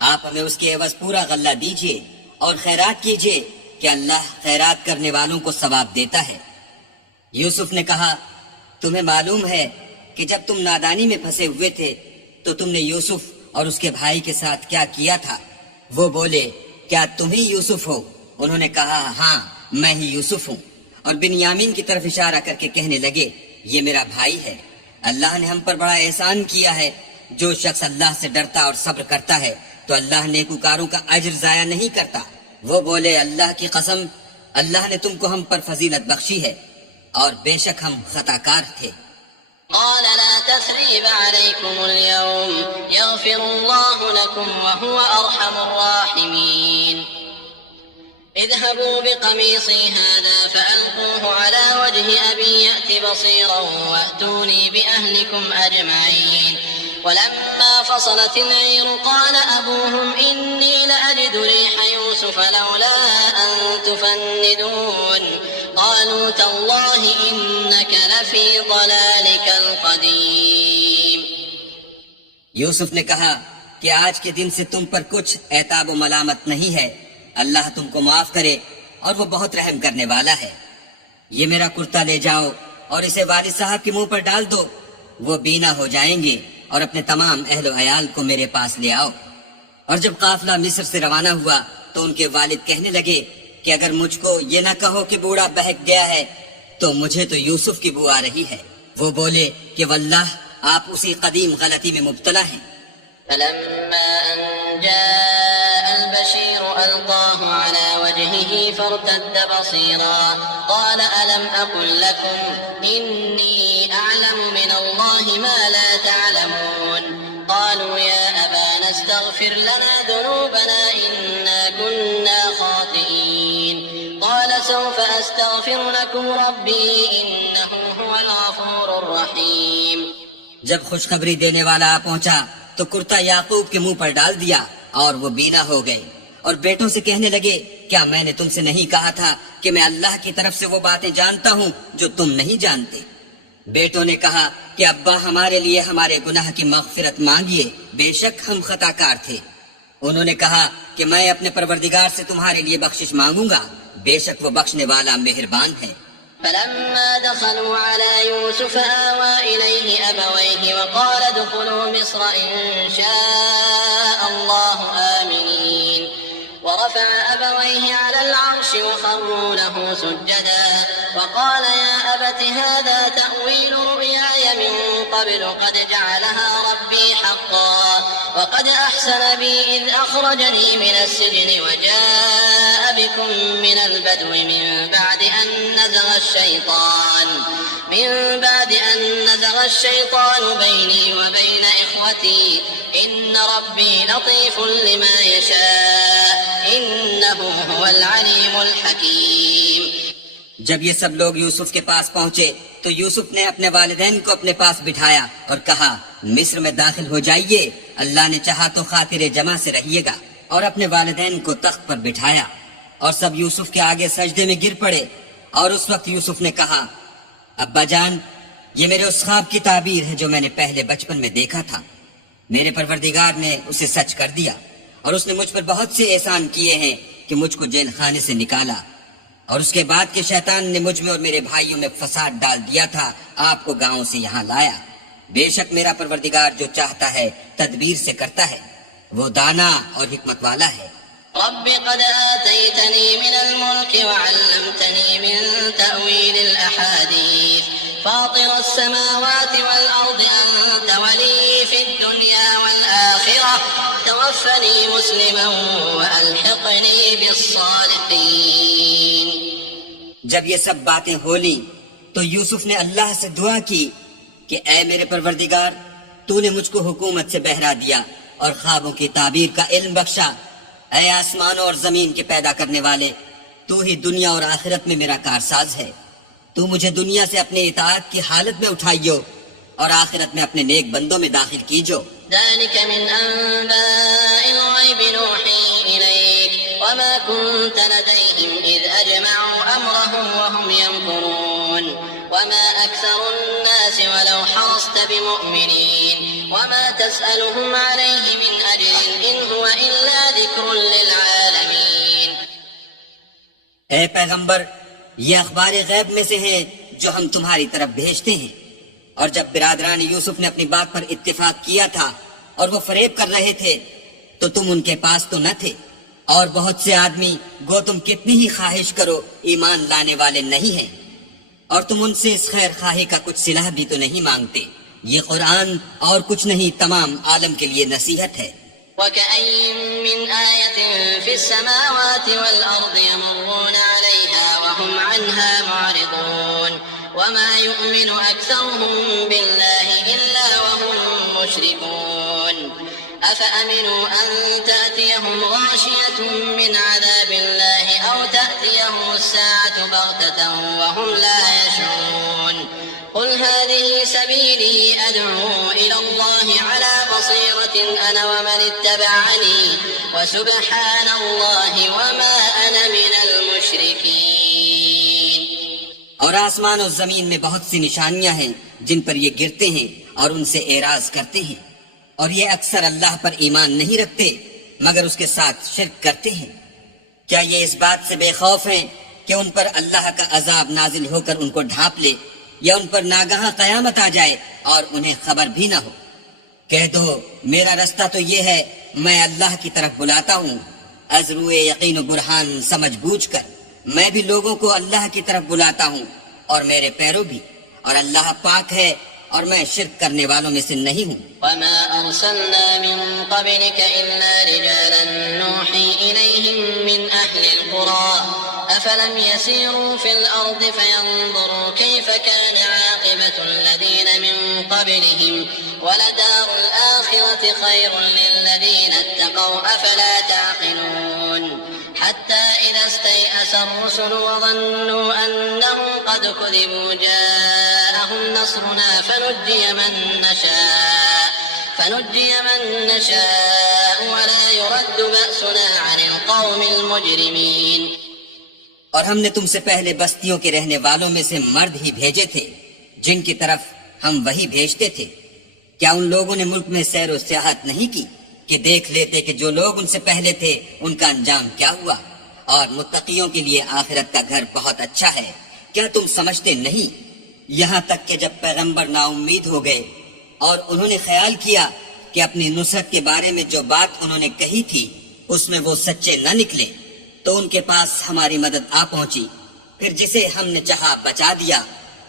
آپ ہمیں اس کے عوض پورا غلہ دیجئے اور خیرات کیجئے کہ اللہ خیرات کرنے والوں کو ثواب دیتا ہے۔ یوسف نے کہا تمہیں معلوم ہے کہ جب تم نادانی میں پھنسے ہوئے تھے تو تم نے یوسف اور اس کے بھائی کے ساتھ کیا کیا تھا؟ وہ بولے کیا تم ہی یوسف ہو؟ انہوں نے کہا ہاں میں ہی یوسف ہوں، اور بنیامین کی طرف اشارہ کر کے کہنے لگے یہ میرا بھائی ہے، اللہ نے ہم پر بڑا احسان کیا ہے، جو شخص اللہ سے ڈرتا اور صبر کرتا ہے تو اللہ نیکوکاروں کا اجر ضائع نہیں کرتا۔ وہ بولے اللہ کی قسم اللہ نے تم کو ہم پر فضیلت بخشی ہے اور بے شک ہم خطا کار تھے۔ قال لا تثريب عليكم اليوم يغفر الله لكم وهو أرحم الراحمين اذهبوا بقميصي هذا فألقوه على وجه أبي يأت بصيرا وأتوني بأهلكم أجمعين ولما فصلت العير قال أبوهم إني لأجد ريح يوسف لولا أن تفندون قالوا تالله إنك لفي ضلالك القديم۔ یوسف نے کہا کہ آج کے دن سے تم پر کچھ عتاب و ملامت نہیں ہے، اللہ تم کو معاف کرے اور وہ بہت رحم کرنے والا ہے۔ یہ میرا کرتا لے جاؤ اور اسے والد صاحب کے منہ پر ڈال دو، وہ بینا ہو جائیں گے، اور اپنے تمام اہل و عیال کو میرے پاس لے آؤ۔ اور جب قافلہ مصر سے روانہ ہوا تو ان کے والد کہنے لگے کہ اگر مجھ کو یہ نہ کہو کہ بوڑھا بہک گیا ہے تو مجھے تو یوسف کی بو آ رہی ہے۔ وہ بولے کہ واللہ آپ اسی قدیم غلطی میں مبتلا ہیں۔ فلما أن جاء البشير ألقاه على وجهه فارتد بصيرا قال ألم أقل لكم إني أعلم من الله ما لا تعلمون قالوا يا أبانا استغفر لنا ذنوبنا إنا كنا خاطئين قال سوف أستغفر لكم ربي إنه هو الغفور الرحيم۔ جب خوشخبری دینے والا آ پہنچا تو کرتا یعقوب کے منہ پر ڈال دیا اور وہ بینا ہو گئے، اور بیٹوں سے کہنے لگے کیا میں نے تم سے نہیں کہا تھا کہ میں اللہ کی طرف سے وہ باتیں جانتا ہوں جو تم نہیں جانتے؟ بیٹوں نے کہا کہ ابا ہمارے لیے ہمارے گناہ کی مغفرت مانگیے، بے شک ہم خطا کار تھے۔ انہوں نے کہا کہ میں اپنے پروردگار سے تمہارے لیے بخشش مانگوں گا، بے شک وہ بخشنے والا مہربان ہے۔ فلما دخلوا على يوسف آوى إليه أبويه وقال ادخلوا مصر إن شاء الله آمنين ورفع أبويه على العرش وخروا له سجدا وقال يا أبت هذا تأويل رؤياي من قبل قد جعلها ربي حقا وقد أحسن بي إذ أخرجني من السجن وجاء بكم من البدو من بعد أن نزغ الشيطان بيني وبين إخوتي إن ربي لطيف لما يشاء إنه هو العليم الحكيم۔ جب یہ سب لوگ یوسف کے پاس پہنچے تو یوسف نے اپنے والدین کو اپنے پاس بٹھایا اور کہا مصر میں داخل ہو جائیے، اللہ نے چاہا تو خاطر جمع سے رہیے گا، اور اپنے والدین کو تخت پر بٹھایا، اور سب یوسف کے آگے سجدے میں گر پڑے۔ اور اس وقت یوسف نے کہا ابا جان یہ میرے اس خواب کی تعبیر ہے جو میں نے پہلے بچپن میں دیکھا تھا، میرے پروردگار نے اسے سچ کر دیا، اور اس نے مجھ پر بہت سے احسان کیے ہیں کہ مجھ کو جیل خانے سے نکالا، اور اس کے بعد کہ شیطان نے مجھ میں اور میرے بھائیوں میں فساد ڈال دیا تھا آپ کو گاؤں سے یہاں لایا۔ بے شک میرا پروردگار جو چاہتا ہے تدبیر سے کرتا ہے، وہ دانا اور حکمت والا ہے۔ رب قد آتيتني من الملك وعلمتني من تأويل الأحاديث فاطر السماوات والأرض أنت ولي في الدنيا والآخرة توفني مسلما وألحقني بالصالحين۔ جب یہ سب باتیں ہو لیں تو یوسف نے اللہ سے دعا کی کہ اے میرے پروردگار تو نے مجھ کو حکومت سے بہرا دیا اور خوابوں کی تعبیر کا علم بخشا۔ اے آسمانوں اور زمین کے پیدا کرنے والے، تو ہی دنیا اور آخرت میں میرا کارساز ہے، تو مجھے دنیا سے اپنے اطاعت کی حالت میں اٹھائیو اور آخرت میں اپنے نیک بندوں میں داخل کیجو۔ ذلك من أنباء الغيب نوحي إليك وما كنت لديهم إذ أجمعوا أمرهم وهم يمكرون وما أكثر الناس ولو حرصت بمؤمنين وما تسألهم عليه من أجر إن هو إلا ذكر للعالمين۔ اے پیغمبر یہ اخبار غیب میں سے ہیں جو ہم تمہاری طرف بھیجتے ہیں۔ اور جب برادران یوسف نے اپنی بات پر اتفاق کیا تھا اور وہ فریب کر رہے تھے تو تم ان کے پاس تو نہ تھے، اور بہت سے آدمی گو تم کتنی ہی خواہش کرو ایمان لانے والے نہیں ہیں، اور تم ان سے اس خیر خواہی کا کچھ صلہ بھی تو نہیں مانگتے۔ یہ قرآن اور کچھ نہیں تمام عالم کے لیے نصیحت ہے۔ وكأين من آية في السماوات والأرض يمرون عليها وهم عنها معرضون وما يؤمن أكثرهم بالله إلا وهم مشركون أفأمنوا أن تأتيهم غاشية من عذاب الله أو تأتيهم الساعة بغتة وهم لا يشعرون قل هذه سبيلي أدعو إلى الله على بصيرة أنا ومن اتبعني وسبحان الله وما أنا من المشركين۔ اور آسمان و زمین میں بہت سی نشانیاں ہیں جن پر یہ گرتے ہیں اور ان سے اعراض کرتے ہیں، اور یہ اکثر اللہ پر ایمان نہیں رکھتے مگر اس کے ساتھ شرک کرتے ہیں۔ کیا یہ اس بات سے بے خوف ہیں کہ ان پر اللہ کا عذاب نازل ہو کر ان کو ڈھانپ لے، یا ان پر ناگہاں قیامت آ جائے اور انہیں خبر بھی نہ ہو؟ کہہ دو میرا رستہ تو یہ ہے، میں اللہ کی طرف بلاتا ہوں از روئے یقین و برہان سمجھ بوجھ کر۔ میں بھی لوگوں کو اللہ کی طرف بلاتا ہوں اور میرے پیرو بھی، اور اللہ پاک ہے اور میں شرک کرنے والوں میں سے نہیں ہوں۔ وما أرسلنا من قبلك إلا رجالا نوحي إليهم من أهل القرى أفلم يسيروا في الأرض فينظروا كيف كان عاقبة الذين من قبلهم ولدار الآخرة خير للذين اتقوا أفلا تعقلون حتى إذا استيأس الرسل وظنوا أنهم قد كذبوا جاءهم نصرنا فنجي من نشاء ولا يرد بأسنا عن القوم المجرمين۔ اور ہم نے تم سے پہلے بستیوں کے رہنے والوں میں سے مرد ہی بھیجے تھے جن کی طرف ہم وہی بھیجتے تھے۔ کیا ان لوگوں نے ملک میں سیر و سیاحت نہیں کی کہ دیکھ لیتے کہ جو لوگ ان سے پہلے تھے ان کا انجام کیا ہوا؟ اور متقیوں کے لیے آخرت کا گھر بہت اچھا ہے۔ کیا تم سمجھتے نہیں؟ یہاں تک کہ جب پیغمبر نا امید ہو گئے اور انہوں نے خیال کیا کہ اپنی نصرت کے بارے میں جو بات انہوں نے کہی تھی اس میں وہ سچے نہ نکلے، تو ان کے پاس ہماری مدد آ پہنچی، پھر جسے ہم نے چاہا بچا دیا،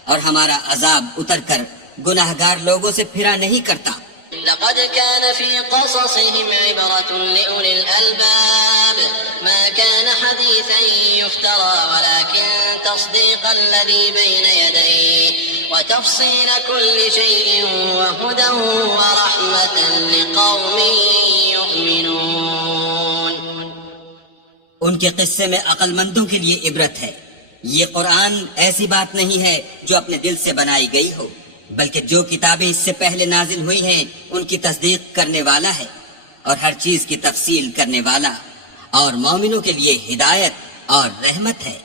اور ہمارا عذاب اتر کر گناہگار لوگوں سے پھرا نہیں کرتا۔ لقد كان في قصصهم عبرة لأولي الألباب ما كان حديثا يفترى ولكن تصديق الذي بين يديه وتفصيل كل شيء وهدى ورحمة لقوم يؤمنون۔ ان کے قصے میں عقل مندوں کے لیے عبرت ہے۔ یہ قرآن ایسی بات نہیں ہے جو اپنے دل سے بنائی گئی ہو، بلکہ جو کتابیں اس سے پہلے نازل ہوئی ہیں ان کی تصدیق کرنے والا ہے، اور ہر چیز کی تفصیل کرنے والا، اور مومنوں کے لیے ہدایت اور رحمت ہے۔